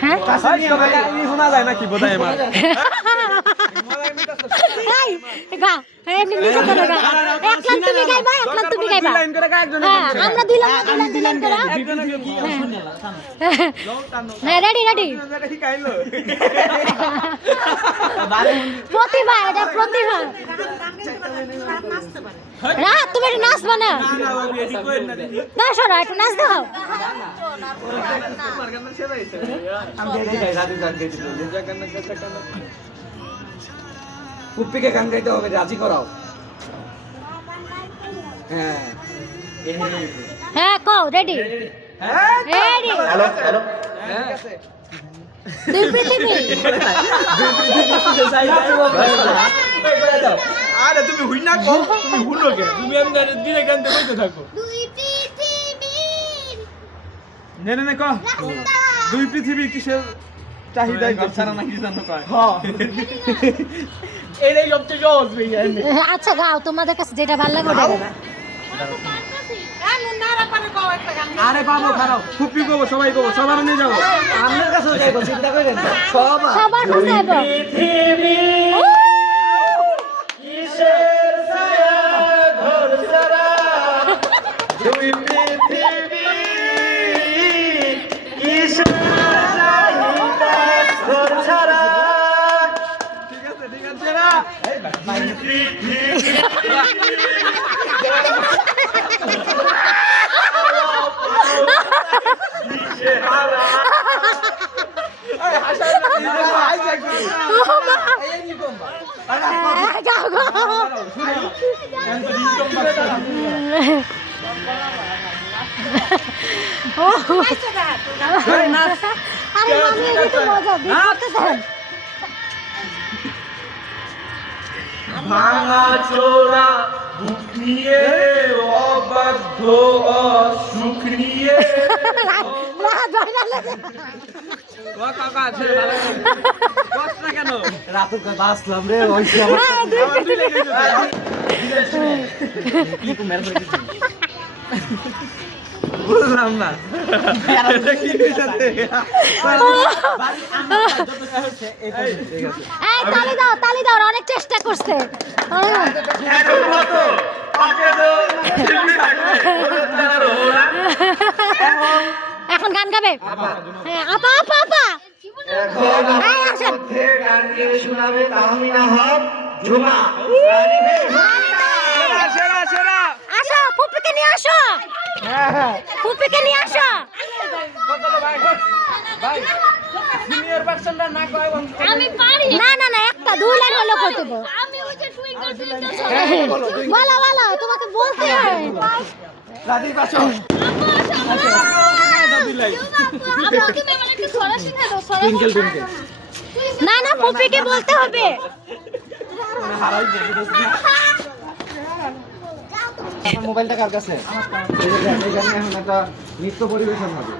হ্যাঁ শোনা যায় নাকি বোধহয় আমার গা এমনি নিচে করে গা এক লাখ তুমি গাইবা আমরা দিলাম করে হ্যাঁ রেডি প্রতিভা এটা প্রতিভা রাত তুমি একটু নাচবা না একটু নাচ দাও পুপ্পিকে গান গাইতে হবে রাজি করাও হ্যাঁ কও রেডি হ্যালো দুই পৃথিবী আরে তুমি হুই না কও তুমি হুলো কে তুমি এমনি দিনে গান গাইতে থাকো নে কও দুই পৃথিবী কিসের চাহিদাই ছাড়া নাকি জানো কয় হ্যাঁ এইটাই সবচেয়ে সহজ ভাইয়া আচ্ছা গাও তোমাদের কাছে যেটা ভালো লাগে ওটা গাও আরে বাবু খারাপ ফুপি গো সবাই গো সবার নিয়ে যাবো আমার কাছে যাইবো চিন্তা করেন সবার কাছে যাইবো পৃথিবী কিসের ছায়া ঘর সারা দুই পৃথিবী কিসের চাহিদা ঘর সারা ঠিক আছে না ভাঙা চোরা বুক নিয়ে অবাধ্য অসুখ নিয়ে কেন রাত বাসলাম রে বুঝলাম না তালি দাও অনেক চেষ্টা করছে এখন গান গাবে হ্যাঁ আপা শোনাবে তাহমিনা হক ঝুমা আসো পুপিকে নিয়ে আসো পুপিকে নিয়ে আসো আমি পারি না একটা দুই লাইন হলো করতে দেবো আমি ওই যে টুইঙ্কল টুইঙ্কল বলো তোমাকে বলতে হয় রাধি পাশো না পুপিকে বলতে হবে মোবাইলটা কার কাছে এখন একটা নৃত্য পরিবেশন হবে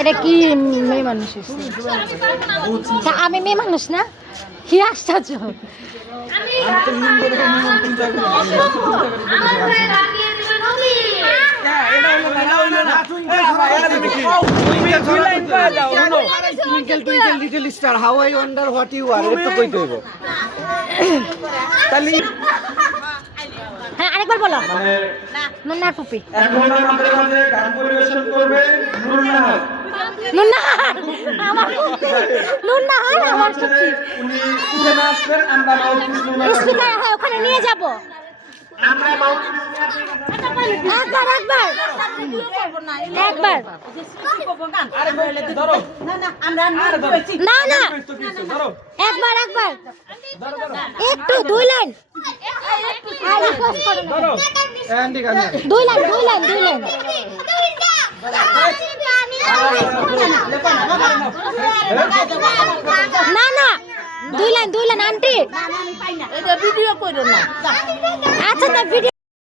এটা কি মেয়ে মানুষ আমি মেয়ে মানুষ না কি আশ্চর্য little star how I wonder what you are এটা কইতে হইব তাহলে হ্যাঁ আরেকবার বলো নুন্নার পুপি এখন আমাদের মাঝে গান পরিবেশন করবে নুন্নাহার আমার নুন্নাহার আমার পুপি উনি উঠে না আসবেন আমরা মাউথপিস স্পিকার হ্যাঁ ওখানে নিয়ে যাব আমরা মাউথপিস একবার ধরো না একবার একটু দুই লাইন ধরো দুই লাইন না দুই লাইন আন্টি ভিডিও করো না আচ্ছা ভিডিও